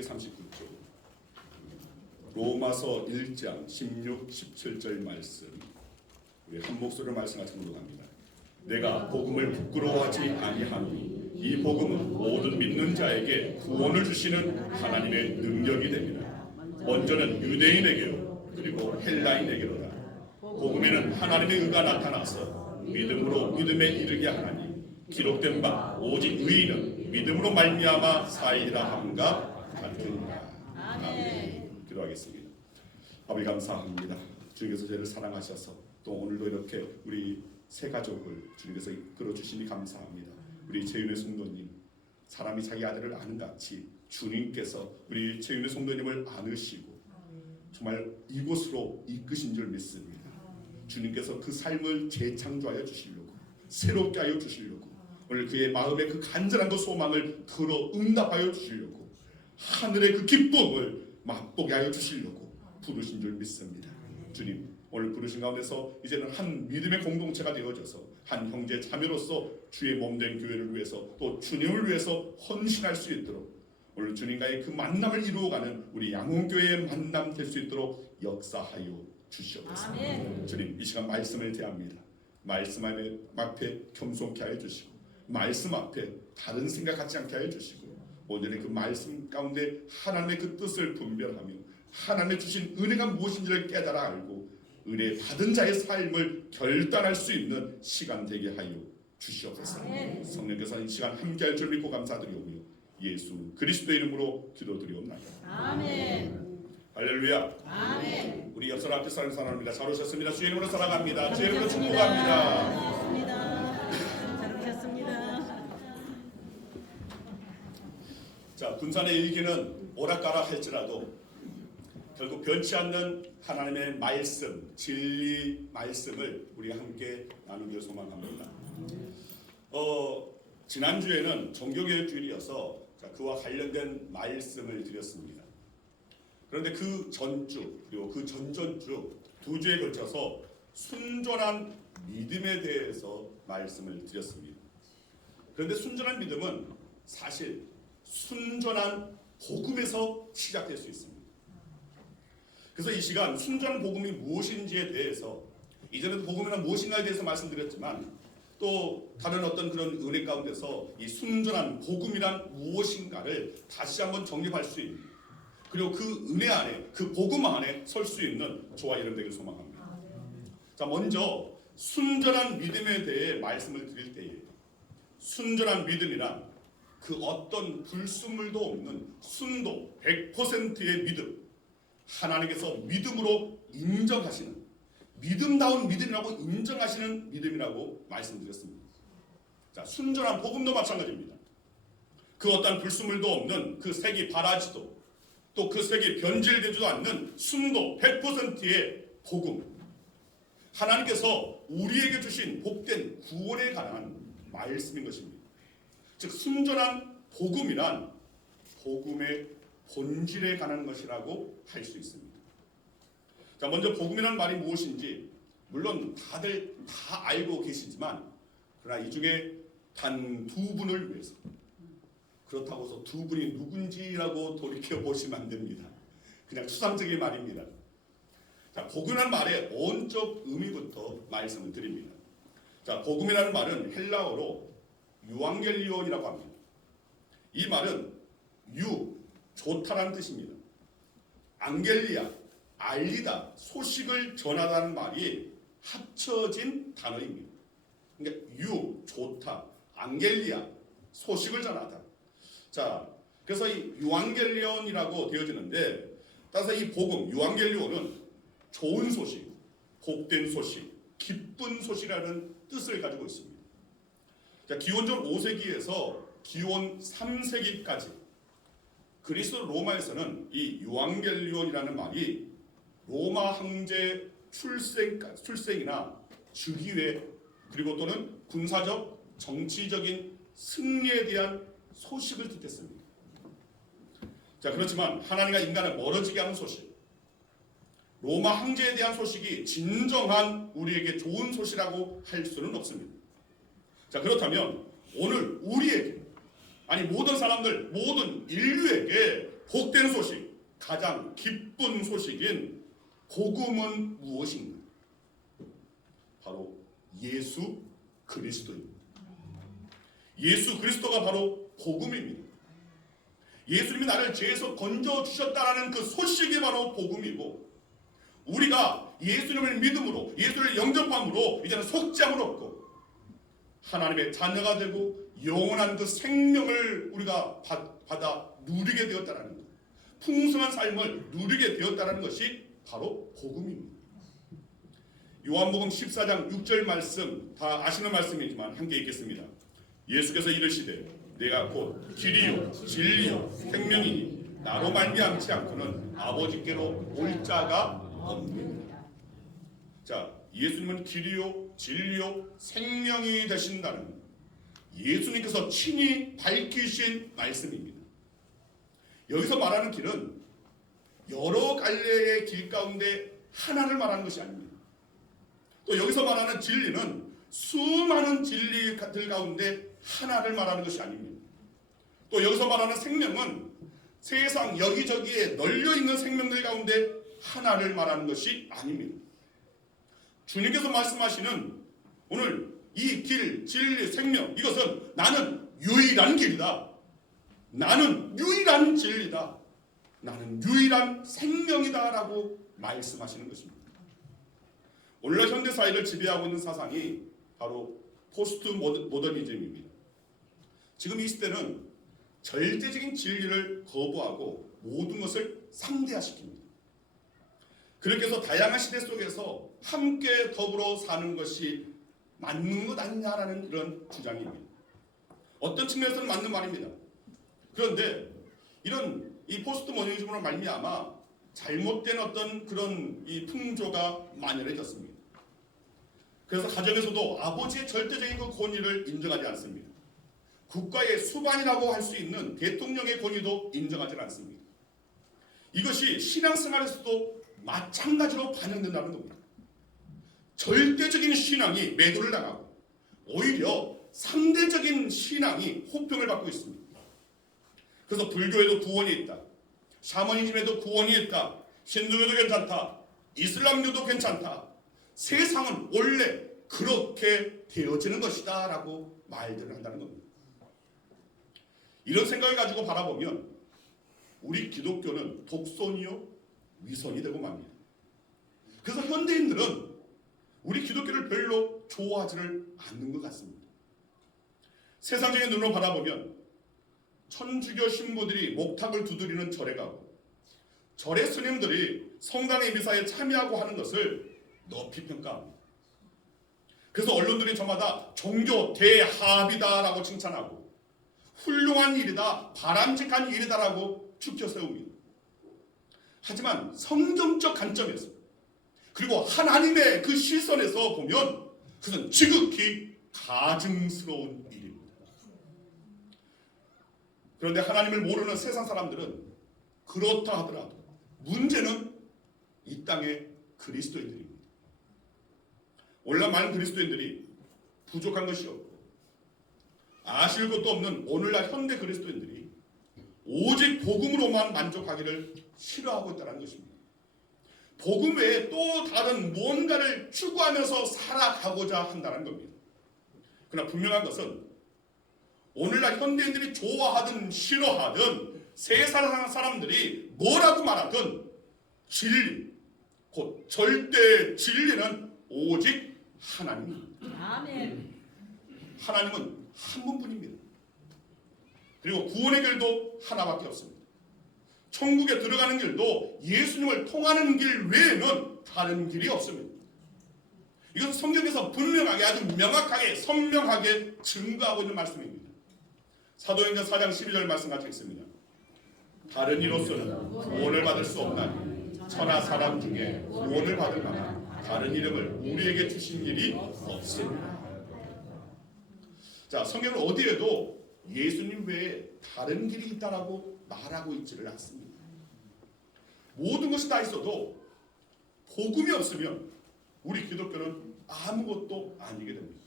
239쪽 로마서 1장 16, 17절 말씀 우리 한 목소리로 말씀하시 묵상합니다. 내가 복음을 부끄러워하지 아니하노니 이 복음은 모든 믿는 자에게 구원을 주시는 하나님의 능력이 됩니다. 먼저는 유대인에게로 그리고 헬라인에게로다. 복음에는 하나님의 의가 나타나서 믿음으로 믿음에 이르게 하나니 기록된 바 오직 의인은 믿음으로 말미암아 사이라 함과 같으니라. 아멘. 기도하겠습니다. 아버지 감사합니다. 주님께서 저희를 사랑하셔서 또 오늘도 이렇게 우리 새 가족을 주님께서 이끌어 주시니 감사합니다. 우리 최윤의 성도님 사람이 자기 아들을 아는 같이 주님께서 우리 최윤의 성도님을 안으시고 정말 이곳으로 이끄신 줄 믿습니다. 주님께서 그 삶을 재창조하여 주시려고 새롭게 하여 주시려고 오늘 그의 마음의 그 간절한 그 소망을 들어 응답하여 주시려고 하늘의 그 기쁨을 맛보게 하여 주시려고 부르신 줄 믿습니다. 주님 오늘 부르신 가운데서 이제는 한 믿음의 공동체가 되어져서 한 형제 자매로서 주의 몸된 교회를 위해서 또 주님을 위해서 헌신할 수 있도록 오늘 주님과의 그 만남을 이루어가는 우리 양홍교회의 만남 될 수 있도록 역사하여 주시옵소서. 주님 이 시간 말씀을 대합니다. 말씀 앞에 겸손케 하여 주시고 말씀 앞에 다른 생각 갖지 않게 하여 주시고 오늘의 그 말씀 가운데 하나님의 그 뜻을 분별하며 하나님의 주신 은혜가 무엇인지를 깨달아 알고 은혜 받은 자의 삶을 결단할 수 있는 시간 되게 하여 주시옵소서. 성령께서 이 시간 함께할 줄 믿고 감사드리오며 예수 그리스도의 이름으로 기도드리옵나이다. 아멘. 할렐루야. 아멘. 우리 옆사람 앞에 사는 사람입니다. 잘 오셨습니다. 주의 이름으로 사랑합니다. 주의 이름으로 축복합니다. 잘 오셨습니다. 자, 군산의 일기는 오락가락 할지라도 결국 변치 않는 하나님의 말씀, 진리 말씀을 우리 함께 나누기를 소망합니다. 지난주에는 종교개혁 주일이어서 그와 관련된 말씀을 드렸습니다. 그런데 그 전주 그리고 그 전전주 두 주에 걸쳐서 순전한 믿음에 대해서 말씀을 드렸습니다. 그런데 순전한 믿음은 사실 순전한 복음에서 시작될 수 있습니다. 그래서 이 시간 순전한 복음이 무엇인지에 대해서 이전에도 복음이란 무엇인가에 대해서 말씀드렸지만 또 다른 어떤 그런 은혜 가운데서 이 순전한 복음이란 무엇인가를 다시 한번 정립할 수 있는 그리고 그 은혜 안에 그 복음 안에 설 수 있는 저와 여러분 되길 소망합니다. 자, 먼저 순전한 믿음에 대해 말씀을 드릴 때에 순전한 믿음이란 그 어떤 불순물도 없는 순도 100%의 믿음 하나님께서 믿음으로 인정하시는 믿음다운 믿음이라고 인정하시는 믿음이라고 말씀드렸습니다. 자, 순전한 복음도 마찬가지입니다. 그 어떤 불순물도 없는 그 색이 바라지도 또 그 색이 변질되지도 않는 순도 100%의 복음 하나님께서 우리에게 주신 복된 구원에 관한 말씀인 것입니다. 즉 순전한 복음이란 복음의 본질에 관한 것이라고 할 수 있습니다. 자, 먼저 복음이라는 말이 무엇인지 물론 다들 다 알고 계시지만 그러나 이 중에 단 두 분을 위해서 그렇다고 해서 두 분이 누군지라고 돌이켜보시면 안 됩니다. 그냥 추상적인 말입니다. 자, 복음이라는 말의 원적 의미부터 말씀을 드립니다. 자, 복음이라는 말은 헬라어로 유앙겔리온이라고 합니다. 이 말은 좋다라는 뜻입니다. 앙겔리아, 알리다, 소식을 전하다는 말이 합쳐진 단어입니다. 그러니까 좋다, 앙겔리아, 소식을 전하다. 자, 그래서 이 유앙겔리온이라고 되어지는데 따라서 이 복음, 유앙겔리온은 좋은 소식, 복된 소식, 기쁜 소식이라는 뜻을 가지고 있습니다. 자, 기원전 5세기에서 기원 3세기까지 그리스 로마에서는 이 유앙겔리온이라는 말이 로마 황제 출생이나 즉위회 그리고 또는 군사적, 정치적인 승리에 대한 소식을 뜻했습니다. 자, 그렇지만 하나님과 인간을 멀어지게 하는 소식, 로마 황제에 대한 소식이 진정한 우리에게 좋은 소식이라고 할 수는 없습니다. 자, 그렇다면 오늘 우리에게 아니 모든 사람들 모든 인류에게 복된 소식, 가장 기쁜 소식인 복음은 무엇인가? 바로 예수 그리스도입니다. 예수 그리스도가 바로 복음입니다. 예수님이 나를 죄에서 건져주셨다라는 그 소식이 바로 복음이고, 우리가 예수님을 믿음으로, 예수를 영접함으로 이제는 속죄함을 얻고 하나님의 자녀가 되고 영원한 그 생명을 우리가 받아 누리게 되었다는 것, 풍성한 삶을 누리게 되었다는 것이 바로 복음입니다. 요한복음 14장 6절 말씀 다 아시는 말씀이지만 함께 읽겠습니다. 예수께서 이르시되 내가 곧 길이요 진리요 생명이니 나로 말미암지 않고는 아버지께로 올 자가 없느니라. 자, 예수님은 길이요 진리요 생명이 되신다는 예수님께서 친히 밝히신 말씀입니다. 여기서 말하는 길은 여러 갈래의 길 가운데 하나를 말하는 것이 아닙니다. 또 여기서 말하는 진리는 수많은 진리들 가운데 하나를 말하는 것이 아닙니다. 또 여기서 말하는 생명은 세상 여기저기에 널려있는 생명들 가운데 하나를 말하는 것이 아닙니다. 주님께서 말씀하시는 오늘 이 길, 진리, 생명, 이것은 나는 유일한 길이다. 나는 유일한 진리다. 나는 유일한 생명이다 라고 말씀하시는 것입니다. 오늘날 현대사회를 지배하고 있는 사상이 바로 포스트 모더니즘입니다. 지금 이 시대는 절대적인 진리를 거부하고 모든 것을 상대화시킵니다. 그렇게 해서 다양한 시대 속에서 함께 더불어 사는 것이 맞는 것 아니냐라는 그런 주장입니다. 어떤 측면에서는 맞는 말입니다. 그런데 이런 이 포스트 모더니즘으로 말미암아 잘못된 어떤 그런 이 풍조가 만연해졌습니다. 그래서 가정에서도 아버지의 절대적인 그 권위를 인정하지 않습니다. 국가의 수반이라고 할 수 있는 대통령의 권위도 인정하지 않습니다. 이것이 신앙생활에서도 마찬가지로 반영된다는 겁니다. 절대적인 신앙이 매도를 당하고 오히려 상대적인 신앙이 호평을 받고 있습니다. 그래서 불교에도 구원이 있다. 샤머니즘에도 구원이 있다. 힌두교도 괜찮다. 이슬람교도 괜찮다. 세상은 원래 그렇게 되어지는 것이다 라고 말들을 한다는 겁니다. 이런 생각을 가지고 바라보면 우리 기독교는 독선이요 위선이 되고 맙니다. 그래서 현대인들은 우리 기독교를 별로 좋아하지를 않는 것 같습니다. 세상적인 눈으로 바라보면 천주교 신부들이 목탁을 두드리는 절에 가고 절의 스님들이 성당의 미사에 참여하고 하는 것을 높이 평가합니다. 그래서 언론들이 저마다 종교 대합이다라고 칭찬하고 훌륭한 일이다, 바람직한 일이다라고 축켜 세웁니다. 하지만 성경적 관점에서 그리고 하나님의 그 시선에서 보면 그것은 지극히 가증스러운 일입니다. 그런데 하나님을 모르는 세상 사람들은 그렇다 하더라도 문제는 이 땅의 그리스도인들입니다. 오늘날 많은 그리스도인들이 부족한 것이 없고 아실 것도 없는 오늘날 현대 그리스도인들이 오직 복음으로만 만족하기를 싫어하고 있다는 것입니다. 복음 외에 또 다른 무언가를 추구하면서 살아가고자 한다는 겁니다. 그러나 분명한 것은 오늘날 현대인들이 좋아하든 싫어하든 세상 사람들이 뭐라고 말하든 진리, 곧 절대 진리는 오직 하나님입니다. 아멘. 하나님은 한 분뿐입니다. 그리고 구원의 길도 하나밖에 없습니다. 천국에 들어가는 길도 예수님을 통하는 길 외에는 다른 길이 없습니다. 이것은 성경에서 분명하게 아주 명확하게 선명하게 증거하고 있는 말씀입니다. 사도행전 4장 12절 말씀 같이 읽습니다. 다른 이로서는 구원을 받을 수 없나니 천하 사람 중에 구원을 받을 만한 다른 이름을 우리에게 주신 일이 없습니다. 자, 성경은 어디에도 예수님 외에 다른 길이 있다라고 말하고 있지를 않습니다. 모든 것이 다 있어도 복음이 없으면 우리 기독교는 아무것도 아니게 됩니다.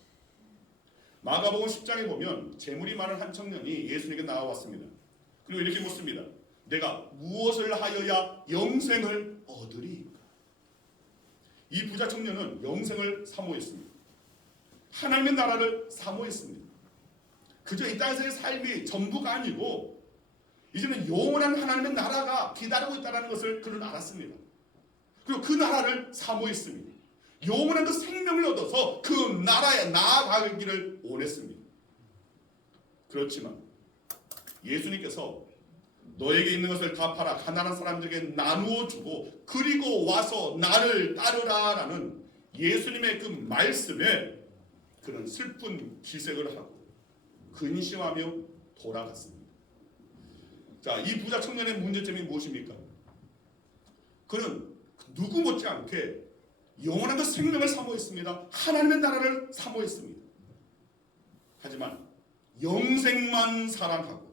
마가복음 10장에 보면 재물이 많은 한 청년이 예수님에게 나와왔습니다. 그리고 이렇게 묻습니다. 내가 무엇을 하여야 영생을 얻으리까? 이 부자 청년은 영생을 사모했습니다. 하나님의 나라를 사모했습니다. 그저 이 땅에서의 삶이 전부가 아니고 이제는 영원한 하나님의 나라가 기다리고 있다는 것을 그는 알았습니다. 그리고 그 나라를 사모했습니다. 영원한 그 생명을 얻어서 그 나라에 나아가기를 원했습니다. 그렇지만 예수님께서 너에게 있는 것을 다 팔아 가난한 사람들에게 나누어 주고 그리고 와서 나를 따르라라는 예수님의 그 말씀에 그는 슬픈 기색을 하고 근심하며 돌아갔습니다. 자, 이 부자 청년의 문제점이 무엇입니까? 그는 누구 못지않게 영원한 그 생명을 사모했습니다. 하나님의 나라를 사모했습니다. 하지만 영생만 사랑하고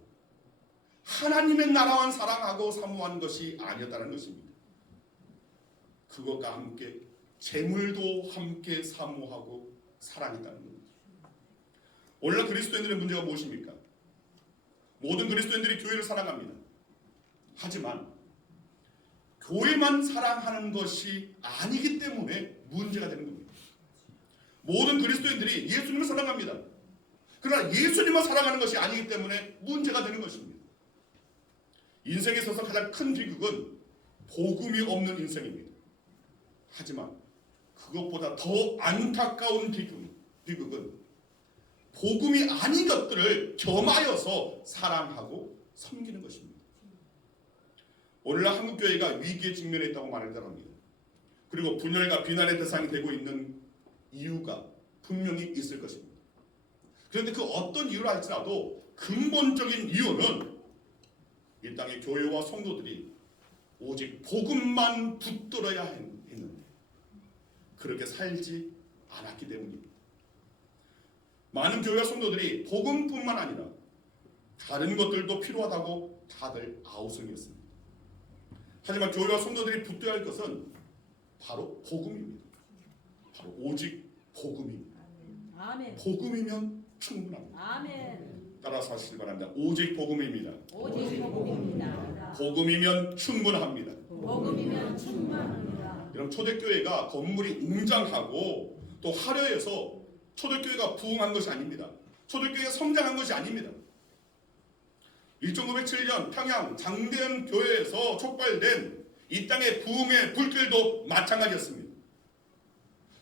하나님의 나라만 사랑하고 사모한 것이 아니었다는 것입니다. 그것과 함께 재물도 함께 사모하고 사랑했다는 겁니다. 오늘날 그리스도인들의 문제가 무엇입니까? 모든 그리스도인들이 교회를 사랑합니다. 하지만 교회만 사랑하는 것이 아니기 때문에 문제가 되는 겁니다. 모든 그리스도인들이 예수님을 사랑합니다. 그러나 예수님만 사랑하는 것이 아니기 때문에 문제가 되는 것입니다. 인생에 있어서 가장 큰 비극은 복음이 없는 인생입니다. 하지만 그것보다 더 안타까운 비극은 복음이 아닌 것들을 겸하여서 사랑하고 섬기는 것입니다. 오늘날 한국교회가 위기에 직면해 있다고 말을 합니다. 그리고 분열과 비난의 대상이 되고 있는 이유가 분명히 있을 것입니다. 그런데 그 어떤 이유라 할지라도 근본적인 이유는 이 땅의 교회와 성도들이 오직 복음만 붙들어야 했는데 그렇게 살지 않았기 때문입니다. 많은 교회와 성도들이 복음뿐만 아니라 다른 것들도 필요하다고 다들 아우성이었습니다. 하지만 교회와 성도들이 붙들어야 할 것은 바로 복음입니다. 바로 오직 복음입니다. 아멘. 복음이면 충분합니다. 아멘. 따라서 하시기 바랍니다. 오직 복음입니다. 오직 복음입니다. 복음이면 충분합니다. 복음이면 충분합니다. 여러분, 초대교회가 건물이 웅장하고 또 화려해서 초대교회가 부흥한 것이 아닙니다. 초대교회가 성장한 것이 아닙니다. 1907년 평양 장대현 교회에서 촉발된 이 땅의 부흥의 불길도 마찬가지였습니다.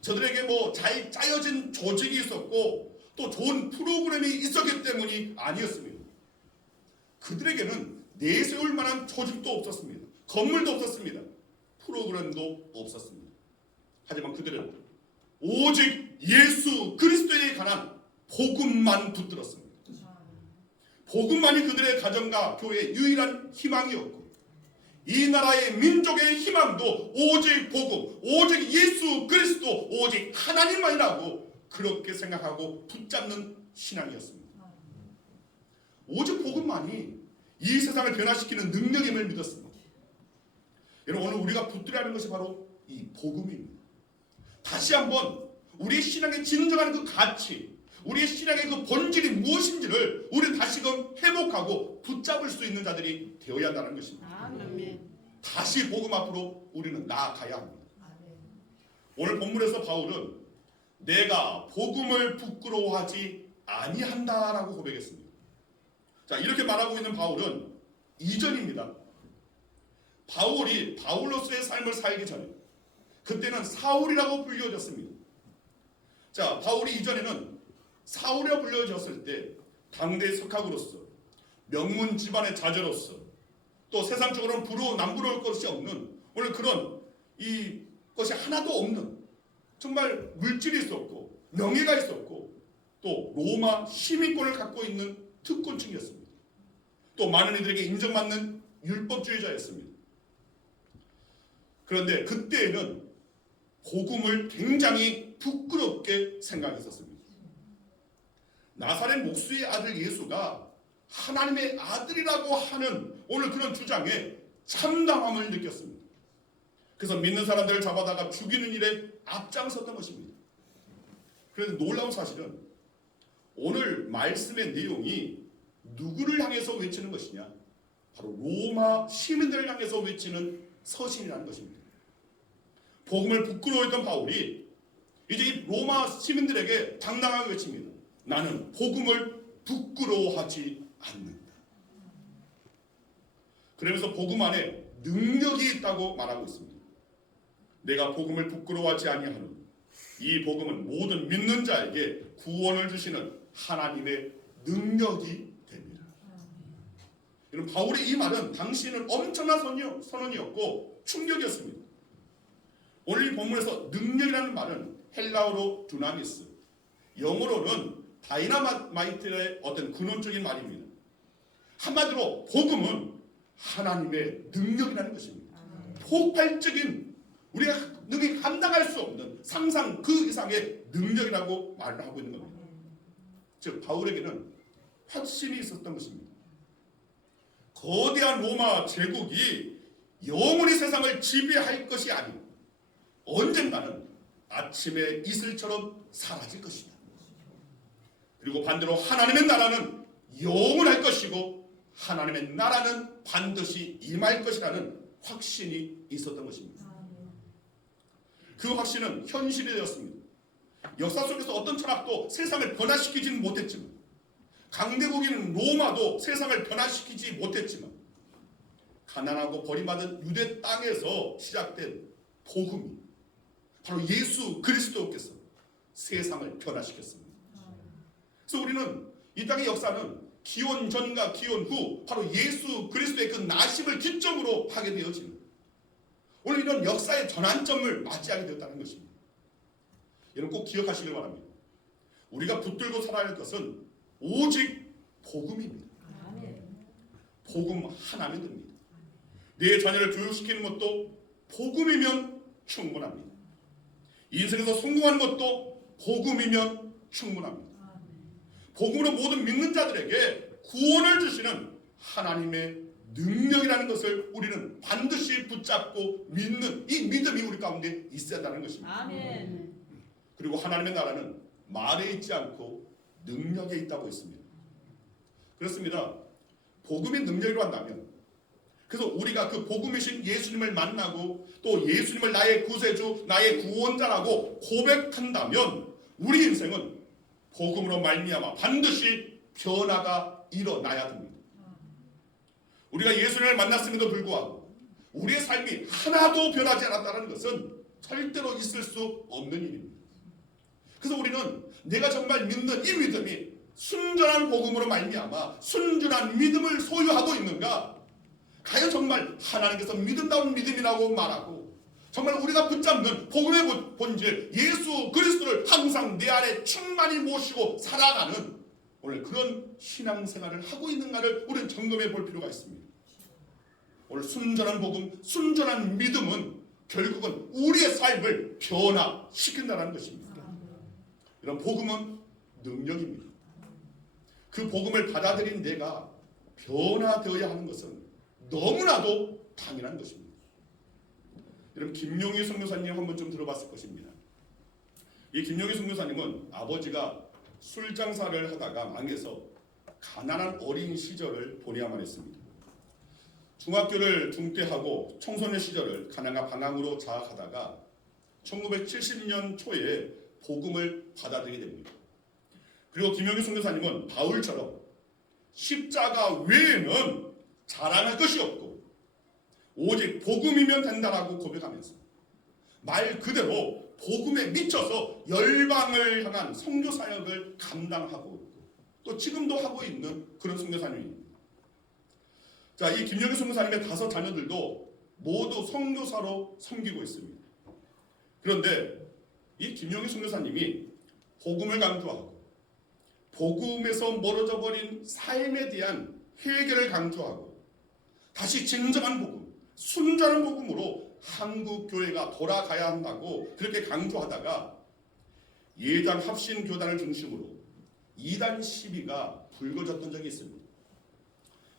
저들에게 뭐 잘 짜여진 조직이 있었고 또 좋은 프로그램이 있었기 때문이 아니었습니다. 그들에게는 내세울 만한 조직도 없었습니다. 건물도 없었습니다. 프로그램도 없었습니다. 하지만 그들은 오직 예수 그리스도에 관한 복음만 붙들었습니다. 복음만이 그들의 가정과 교회의 유일한 희망이었고 이 나라의 민족의 희망도 오직 복음, 오직 예수 그리스도, 오직 하나님만이라고 그렇게 생각하고 붙잡는 신앙이었습니다. 오직 복음만이 이 세상을 변화시키는 능력임을 믿었습니다. 여러분, 오늘 우리가 붙들어야 하는 것이 바로 이 복음입니다. 다시 한번 우리의 신앙의 진정한 그 가치, 우리의 신앙의 그 본질이 무엇인지를 우리 다시금 회복하고 붙잡을 수 있는 자들이 되어야 한다는 것입니다. 아멘. 다시 복음 앞으로 우리는 나아가야 합니다. 오늘 본문에서 바울은 내가 복음을 부끄러워하지 아니한다라고 고백했습니다. 자, 이렇게 말하고 있는 바울은 이전입니다. 바울이 바울로서의 삶을 살기 전에 그때는 사울이라고 불려졌습니다. 자, 바울이 이전에는 사울이라고 불려졌을 때 당대의 석학으로서 명문 집안의 자제로서 또 세상적으로는 남부러울 것이 없는 오늘 그런 이 것이 하나도 없는 정말 물질이 있었고 명예가 있었고 또 로마 시민권을 갖고 있는 특권층이었습니다. 또 많은 이들에게 인정받는 율법주의자였습니다. 그런데 그때에는 복음을 굉장히 부끄럽게 생각했었습니다. 나사렛 목수의 아들 예수가 하나님의 아들이라고 하는 오늘 그런 주장에 참담함을 느꼈습니다. 그래서 믿는 사람들을 잡아다가 죽이는 일에 앞장섰던 것입니다. 그런데 놀라운 사실은 오늘 말씀의 내용이 누구를 향해서 외치는 것이냐? 바로 로마 시민들을 향해서 외치는 서신이라는 것입니다. 복음을 부끄러워했던 바울이 이제 이 로마 시민들에게 당당하게 외칩니다. 나는 복음을 부끄러워하지 않는다. 그러면서 복음 안에 능력이 있다고 말하고 있습니다. 내가 복음을 부끄러워하지 아니하노니 이 복음은 모든 믿는 자에게 구원을 주시는 하나님의 능력이 됩니다. 여러분, 바울의 이 말은 당시에는 엄청난 선언이었고 충격이었습니다. 오늘 이 본문에서 능력이라는 말은 헬라어로 두나미스, 영어로는 다이나마이트의 어떤 근원적인 말입니다. 한마디로 복음은 하나님의 능력이라는 것입니다. 폭발적인 우리가 능히 감당할 수 없는 상상 그 이상의 능력이라고 말을 하고 있는 겁니다. 즉 바울에게는 확신이 있었던 것입니다. 거대한 로마 제국이 영원히 세상을 지배할 것이 아니고 언젠가는 아침의 이슬처럼 사라질 것이다. 그리고 반대로 하나님의 나라는 영원할 것이고 하나님의 나라는 반드시 임할 것이라는 확신이 있었던 것입니다. 그 확신은 현실이 되었습니다. 역사 속에서 어떤 철학도 세상을 변화시키지는 못했지만, 강대국인 로마도 세상을 변화시키지 못했지만, 가난하고 버림받은 유대 땅에서 시작된 복음이 바로 예수 그리스도께서 세상을 변화시켰습니다. 그래서 우리는 이 땅의 역사는 기원 전과 기원 후 바로 예수 그리스도의 그 나심을 기점으로 하게 되어집니다. 오늘 이런 역사의 전환점을 맞이하게 되었다는 것입니다. 여러분 꼭 기억하시길 바랍니다. 우리가 붙들고 살아야 할 것은 오직 복음입니다. 복음 하나면 됩니다. 내 자녀를 교육시키는 것도 복음이면 충분합니다. 인생에서 성공하는 것도 복음이면 충분합니다. 복음으로 모든 믿는 자들에게 구원을 주시는 하나님의 능력이라는 것을 우리는 반드시 붙잡고 믿는 이 믿음이 우리 가운데 있어야 한다는 것입니다. 아멘. 그리고 하나님의 나라는 말에 있지 않고 능력에 있다고 했습니다. 그렇습니다. 복음이 능력이라고 한다면, 그래서 우리가 그 복음이신 예수님을 만나고 또 예수님을 나의 구세주, 나의 구원자라고 고백한다면 우리 인생은 복음으로 말미암아 반드시 변화가 일어나야 됩니다. 우리가 예수님을 만났음에도 불구하고 우리의 삶이 하나도 변하지 않았다는 것은 절대로 있을 수 없는 일입니다. 그래서 우리는 내가 정말 믿는 이 믿음이 순전한 복음으로 말미암아 순전한 믿음을 소유하고 있는가? 과연 정말 하나님께서 믿음다운 믿음이라고 말하고 정말 우리가 붙잡는 복음의 본질 예수 그리스도를 항상 내 안에 충만히 모시고 살아가는 오늘 그런 신앙생활을 하고 있는가를 우리는 점검해 볼 필요가 있습니다. 오늘 순전한 복음, 순전한 믿음은 결국은 우리의 삶을 변화시킨다는 것입니다. 이런 복음은 능력입니다. 그 복음을 받아들인 내가 변화되어야 하는 것은 너무나도 당연한 것입니다. 여러분 김용희 선교사님 한번 좀 들어봤을 것입니다. 이 김용희 선교사님은 아버지가 술 장사를 하다가 망해서 가난한 어린 시절을 보내야만 했습니다. 중학교를 중퇴하고 청소년 시절을 가나가 방황으로 자학하다가 1970년 초에 복음을 받아들이게 됩니다. 그리고 김용희 선교사님은 바울처럼 십자가 외에는 자랑할 것이 없고 오직 복음이면 된다라고 고백하면서 말 그대로 복음에 미쳐서 열방을 향한 선교 사역을 감당하고 있고 또 지금도 하고 있는 그런 선교사님입니다. 자, 이 김용희 선교사님의 5 자녀들도 모두 선교사로 섬기고 있습니다. 그런데 이 김용희 선교사님이 복음을 강조하고 복음에서 멀어져 버린 삶에 대한 해결을 강조하고 다시 진정한 복음, 순전한 복음으로 한국 교회가 돌아가야 한다고 그렇게 강조하다가 예당 합신 교단을 중심으로 이단 시비가 불거졌던 적이 있습니다.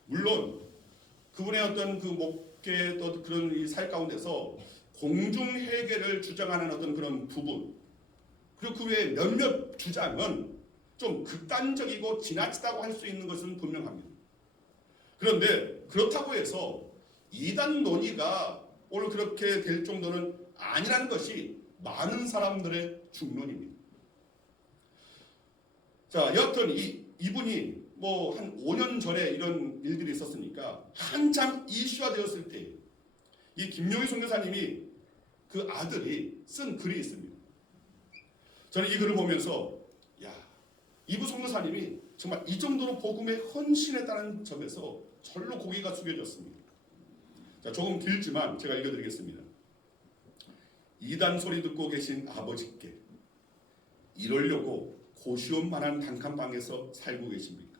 물론 그분의 어떤 그 목회 또 그런 이 살 가운데서 공중 회계를 주장하는 어떤 그런 부분 그리고 그 외에 몇몇 주장은 좀 극단적이고 지나치다고 할 수 있는 것은 분명합니다. 그런데 그렇다고 해서 이단 논의가 오늘 그렇게 될 정도는 아니라는 것이 많은 사람들의 중론입니다. 자, 여하튼 이분이 뭐 한 5년 전에 이런 일들이 있었으니까 한참 이슈화 되었을 때 이 김용희 선교사님이 그 아들이 쓴 글이 있습니다. 저는 이 글을 보면서 야, 이부 선교사님이 정말 이 정도로 복음에 헌신했다는 점에서 절로 고개가 숙여졌습니다. 자, 조금 길지만 제가 읽어드리겠습니다. 이단 소리 듣고 계신 아버지께 이러려고 고시원만한 단칸방에서 살고 계십니까?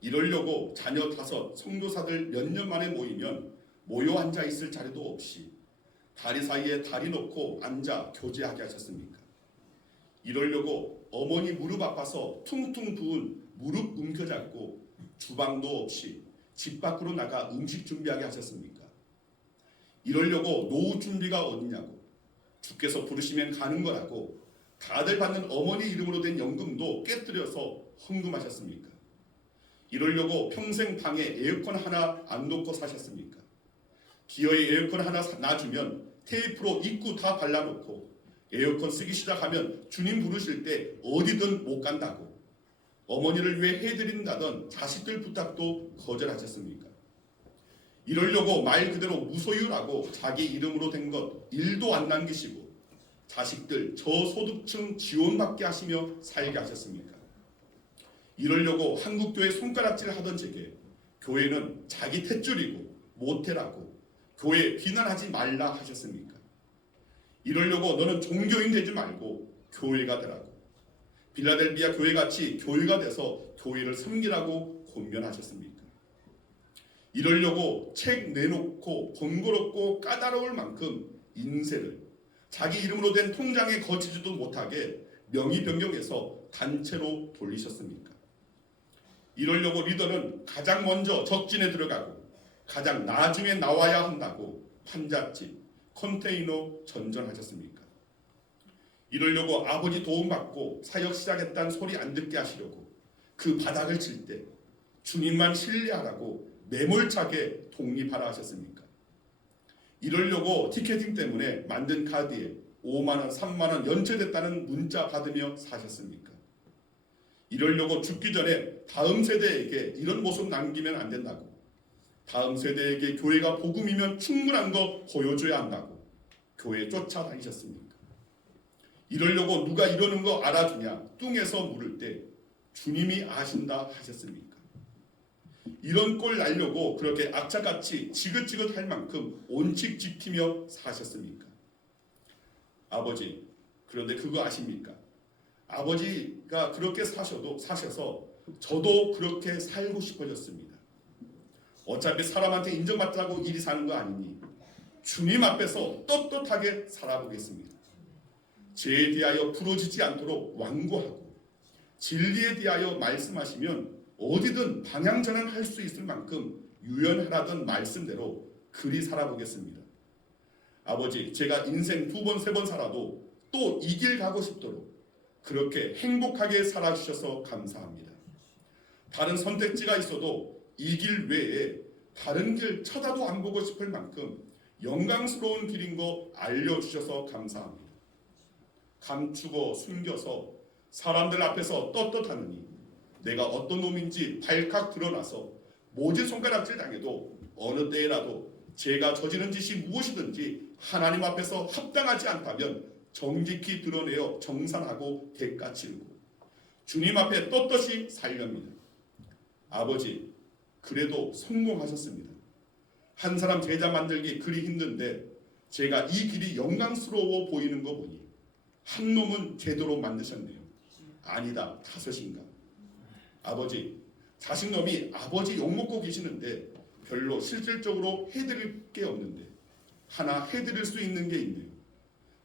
이러려고 자녀 5 선교사들 몇 년 만에 모이면 모여 앉아 있을 자리도 없이 다리 사이에 다리 놓고 앉아 교제하게 하셨습니까? 이러려고 어머니 무릎 아파서 퉁퉁 부은 무릎 움켜잡고 주방도 없이 집 밖으로 나가 음식 준비하게 하셨습니까? 이러려고 노후 준비가 어디냐고 주께서 부르시면 가는 거라고 다들 받는 어머니 이름으로 된 연금도 깨뜨려서 헌금하셨습니까? 이러려고 평생 방에 에어컨 하나 안 놓고 사셨습니까? 기어이 에어컨 하나 놔주면 테이프로 입구 다 발라놓고 에어컨 쓰기 시작하면 주님 부르실 때 어디든 못 간다고 어머니를 위해 해드린다던 자식들 부탁도 거절하셨습니까? 이러려고 말 그대로 무소유라고 자기 이름으로 된 것 1도 안 남기시고 자식들 저소득층 지원받게 하시며 살게 하셨습니까? 이러려고 한국교회 손가락질 하던 제게 교회는 자기 탯줄이고 모태라고 교회 비난하지 말라 하셨습니까? 이러려고 너는 종교인 되지 말고 교회가 되라고 빌라델비아 교회같이 교회가 돼서 교회를 섬기라고 권면하셨습니까? 이러려고 책 내놓고 번거롭고 까다로울 만큼 인쇄를 자기 이름으로 된 통장에 거치지도 못하게 명의 변경해서 단체로 돌리셨습니까? 이러려고 리더는 가장 먼저 적진에 들어가고 가장 나중에 나와야 한다고 판잣집, 컨테이너 전전하셨습니까? 이러려고 아버지 도움받고 사역 시작했다는 소리 안 듣게 하시려고 그 바닥을 칠 때 주님만 신뢰하라고 매몰차게 독립하라 하셨습니까? 이러려고 티켓팅 때문에 만든 카드에 5만원, 3만원 연체됐다는 문자 받으며 사셨습니까? 이러려고 죽기 전에 다음 세대에게 이런 모습 남기면 안 된다고 다음 세대에게 교회가 복음이면 충분한 거 보여줘야 한다고 교회 쫓아다니셨습니까? 이러려고 누가 이러는 거 알아주냐 뚱에서 물을 때 주님이 아신다 하셨습니까? 이런 꼴 날려고 그렇게 악착같이 지긋지긋할 만큼 온칙 지키며 사셨습니까? 아버지, 그런데 그거 아십니까? 아버지가 그렇게 사셔서 저도 그렇게 살고 싶어졌습니다. 어차피 사람한테 인정받자고 일이 사는 거 아니니 주님 앞에서 떳떳하게 살아보겠습니다. 죄에 대하여 부러지지 않도록 완고하고 진리에 대하여 말씀하시면 어디든 방향전환할 수 있을 만큼 유연하라던 말씀대로 그리 살아보겠습니다. 아버지, 제가 인생 2번, 3번 살아도 또 이 길 가고 싶도록 그렇게 행복하게 살아주셔서 감사합니다. 다른 선택지가 있어도 이 길 외에 다른 길 쳐다도 안 보고 싶을 만큼 영광스러운 길인 거 알려주셔서 감사합니다. 감추고 숨겨서 사람들 앞에서 떳떳하느니 내가 어떤 놈인지 발칵 드러나서 모진 손가락질 당해도 어느 때라도 제가 저지른 짓이 무엇이든지 하나님 앞에서 합당하지 않다면 정직히 드러내어 정산하고 대가 치르고 주님 앞에 떳떳이 살렵니다. 아버지, 그래도 성공하셨습니다. 한 사람 제자 만들기 그리 힘든데 제가 이 길이 영광스러워 보이는 거 보니 한 놈은 제대로 만드셨네요. 아니다, 5인가. 아버지, 자식놈이 아버지 욕먹고 계시는데 별로 실질적으로 해드릴 게 없는데 하나 해드릴 수 있는 게 있네요.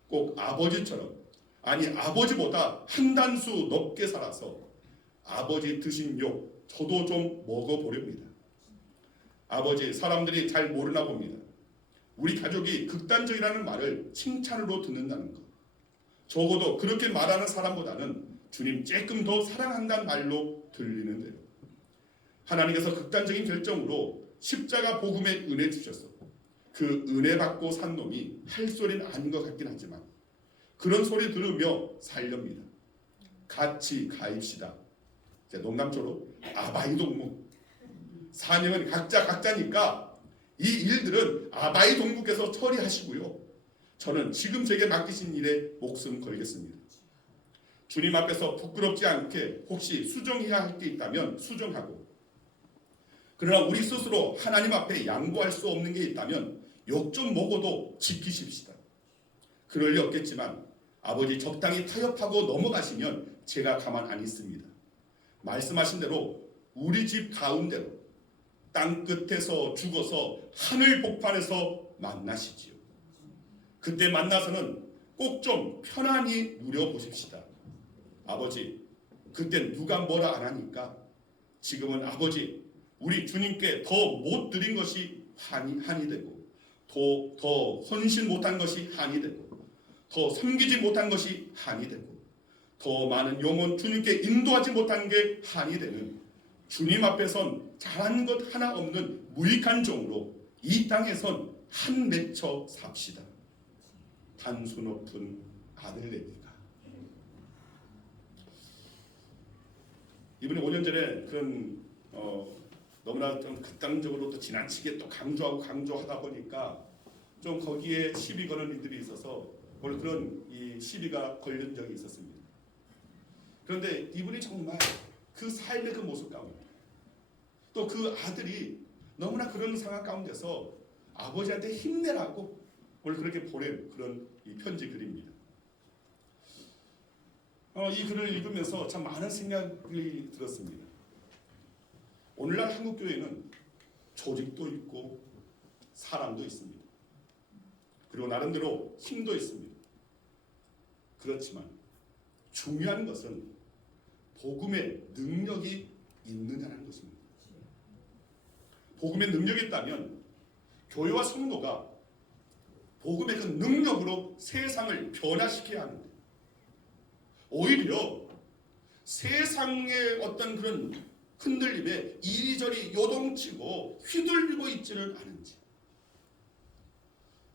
꼭 아버지처럼, 아니 아버지보다 한 단수 높게 살아서 아버지 드신 욕 저도 좀 먹어보렵니다. 아버지, 사람들이 잘 모르나 봅니다. 우리 가족이 극단적이라는 말을 칭찬으로 듣는다는 것. 적어도 그렇게 말하는 사람보다는 주님 조금 더 사랑한다는 말로 들리는데요. 하나님께서 극단적인 결정으로 십자가 복음의 은혜 주셔서 그 은혜 받고 산 놈이 할 소리는 아닌 것 같긴 하지만 그런 소리 들으며 살렵니다. 같이 가입시다. 농담조로 아바이 동무. 사명은 각자니까 이 일들은 아바이 동무께서 처리하시고요. 저는 지금 제게 맡기신 일에 목숨 걸겠습니다. 주님 앞에서 부끄럽지 않게 혹시 수정해야 할 게 있다면 수정하고, 그러나 우리 스스로 하나님 앞에 양보할 수 없는 게 있다면 욕 좀 먹어도 지키십시다. 그럴 리 없겠지만 아버지 적당히 타협하고 넘어가시면 제가 가만 안 있습니다. 말씀하신 대로 우리 집 가운데로 땅끝에서 죽어서 하늘 복판에서 만나시지요. 그때 만나서는 꼭 좀 편안히 누려보십시다. 아버지, 그때 누가 뭐라 안 하니까 지금은 아버지 우리 주님께 더 못 드린 것이 한이 되고, 더 헌신 못한 것이 한이 되고, 더 섬기지 못한 것이 한이 되고, 더 많은 영혼 주님께 인도하지 못한 게 한이 되는 주님 앞에선 잘한 것 하나 없는 무익한 종으로 이 땅에선 한 맺혀 삽시다. 단수 높은 아들내미가. 이번에 5년 전에 그런 너무나 좀 극단적으로 또 지나치게 또 강조하다 보니까 좀 거기에 시비 거는 이들이 있어서 오늘 그런 이 시비가 걸린 적이 있었습니다. 그런데 이분이 정말 그 삶의 그 모습 가운데 또 그 아들이 너무나 그런 상황 가운데서 아버지한테 힘내라고 오늘 그렇게 보낸 그런 이 편지 글입니다. 이 글을 읽으면서 참 많은 생각이 들었습니다. 오늘날 한국교회는 조직도 있고 사람도 있습니다. 그리고 나름대로 힘도 있습니다. 그렇지만 중요한 것은 복음의 능력이 있느냐는 것입니다. 복음의 능력이 있다면 교회와 성도가 복음의 그 능력으로 세상을 변화시켜야 하는데, 오히려 세상의 어떤 그런 흔들림에 이리저리 요동치고 휘둘리고 있지는 않은지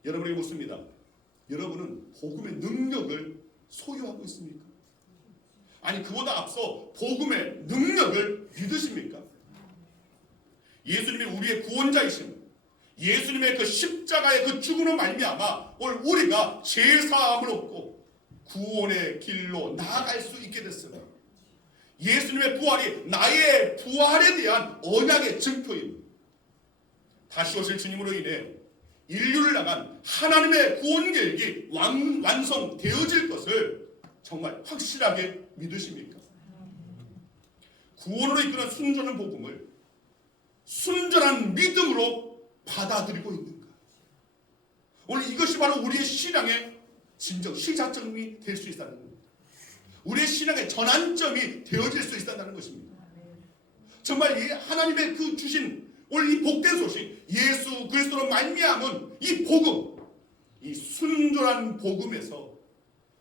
여러분에게 묻습니다. 여러분은 복음의 능력을 소유하고 있습니까? 아니 그보다 앞서 복음의 능력을 믿으십니까? 예수님이 우리의 구원자이심을, 예수님의 그 십자가의 그 죽음으로 말미암아 오늘 우리가 죄사함을 얻고 구원의 길로 나아갈 수 있게 됐습니다. 예수님의 부활이 나의 부활에 대한 언약의 증표입니다. 다시 오실 주님으로 인해 인류를 향한 하나님의 구원 계획이 완성되어질 것을 정말 확실하게 믿으십니까? 구원으로 이끄는 순전한 복음을 순전한 믿음으로 받아들이고 있는가? 오늘 이것이 바로 우리의 신앙의 진정 시작점이 될 수 있다는 겁니다. 우리의 신앙의 전환점이 되어질 수 있다는 것입니다. 정말 이 하나님의 그 주신 오늘 이 복된 소식, 예수 그리스도로 말미암은 이 복음, 이 순전한 복음에서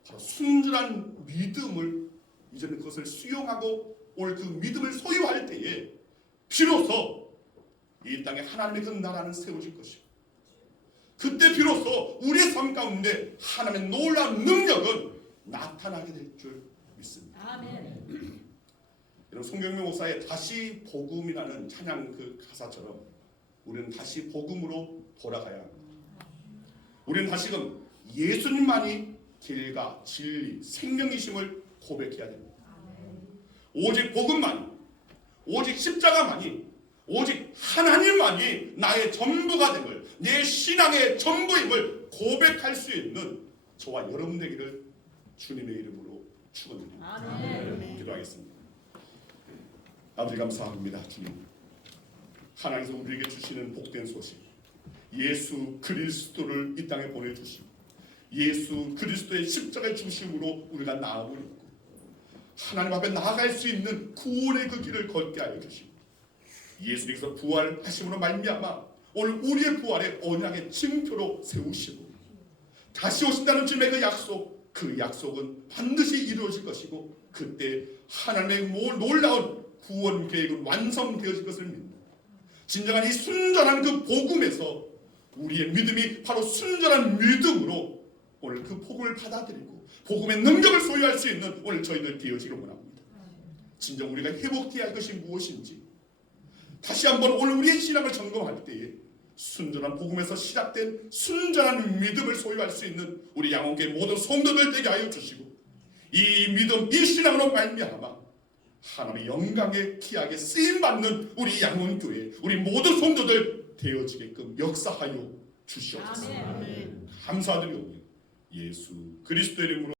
바로 순전한 믿음을 이제는 그것을 수용하고 오늘 그 믿음을 소유할 때에 비로소 이 땅에 하나님의 그 나라는 세워질 것이고, 그때 비로소 우리의 삶 가운데 하나님의 놀라운 능력은 나타나게 될 줄 믿습니다. 아멘. 여러분 송경명 목사의 다시 복음이라는 찬양 그 가사처럼 우리는 다시 복음으로 돌아가야 합니다. 우리는 다시금 예수님만이 길과 진리, 생명이심을 고백해야 됩니다. 오직 복음만이, 오직 십자가만이, 오직 하나님만이 나의 전부가 됨을, 내 신앙의 전부임을 고백할 수 있는 저와 여러분 되기를 주님의 이름으로 축원드립니다. 아멘. 기도하겠습니다. 아버지 감사합니다. 주님, 하나님께서 우리에게 주시는 복된 소식, 예수 그리스도를 이 땅에 보내주시고 예수 그리스도의 십자가의 중심으로 우리가 나아오고 있고 하나님 앞에 나아갈 수 있는 구원의 그 길을 걷게 하여 주시고, 예수님께서 부활하심으로 말미암아 오늘 우리의 부활의 언약의 징표로 세우시고 다시 오신다는 주님의 그 약속은 반드시 이루어질 것이고, 그때 하나님의 놀라운 구원 계획은 완성되어질 것을 믿습니다. 진정한 이 순전한 그 복음에서 우리의 믿음이 바로 순전한 믿음으로 오늘 그 복음을 받아들이고 복음의 능력을 소유할 수 있는 오늘 저희들 되어지길 원합니다. 진정 우리가 회복해야 할 것이 무엇인지 다시 한번 오늘 우리의 신앙을 점검할 때에 순전한 복음에서 시작된 순전한 믿음을 소유할 수 있는 우리 양원교회 모든 성도들 되게 하여 주시고 이 믿음, 이 신앙으로 말미암아 하나님의 영광의 기약에 쓰임받는 우리 양원교회 우리 모든 성도들 되어지게끔 역사하여 주시옵소서. 아멘. 감사드리오니 예수 그리스도의 이름으로